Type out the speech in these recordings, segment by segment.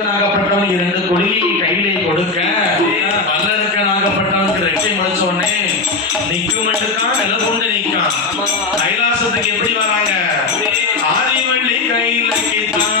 நாகப்பட்டவன் இரண்டு கொடியை கையிலே கொடுக்க. வல்லருக்க நாகப்பட்டவனுக்கு ரெட்டை முளைச்ச உடனே நிக்கும் மட்டும்தான் வெள்ள கொண்டு நிக்கான். கைலாசத்துக்கு எப்படி வராங்க? ஆதிவள்ளி கையில கிட்டான்.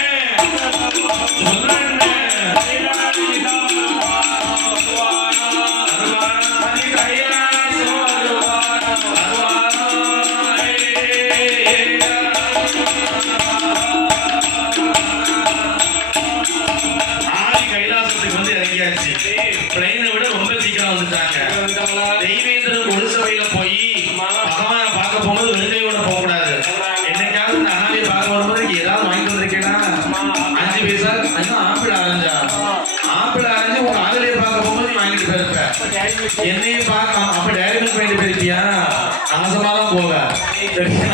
பிளைனை விட ரொம்ப சீக்கிரம் வந்துட்டாங்க. தெய்வேந்திரன் குடிசபையில போய் பகவானை பார்க்க போகும்போது போக கூடாது என்னைக்காவது இந்த அனாதையை பார்க்க வரும்போது ஏதாவது வாங்கிட்டு வந்திருக்கேனா? அஞ்சு பைசா இன்னும் ஆப்பிள் ஆரஞ்சா? ஆப்பிள் ஆரஞ்சு உங்க ஆகலையை பார்க்க போகும்போது வாங்கிட்டு போயிருப்ப. என்னையும் பார்க்க அப்ப டேரி மில்க் வாங்கிட்டு போயிருப்பியா? நாசமா தான் சரியா?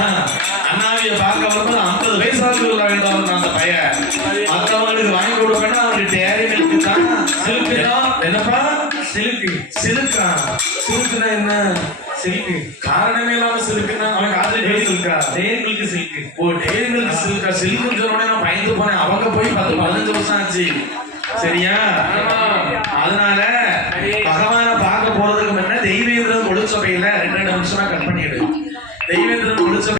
அண்ணாவிய பார்க்க வரும்போது ஐம்பது வயசாக உள்ள வேண்டும் அந்த பையன். தான் சில்க்கு தான் என்னப்பா? சிலுக்கு. சிலுக்கா? சிலுக்குனா என்ன? சில்க்கு. காரணமே இல்லாம சிலுக்குனா அவன் காதுல டேரி சில்கா டேரி மில்க் சில்க்கு. ஓ டேரி மில்க் சில்கா சில்க்குன்னு சொன்ன உடனே நான் பயந்து போனேன். அவங்க போய் பத்து பதினஞ்சு வருஷம் ஆச்சு. சரியா? அதனால பகவானை பார்க்க போறதுக்கு முன்ன தெய்வேந்திரன் ஒளிச்சபையில ரெண்டு ரெண்டு நிமிஷமா கட் பண்ணிடு. தெய்வேந்திரன் ஒளிச்சபை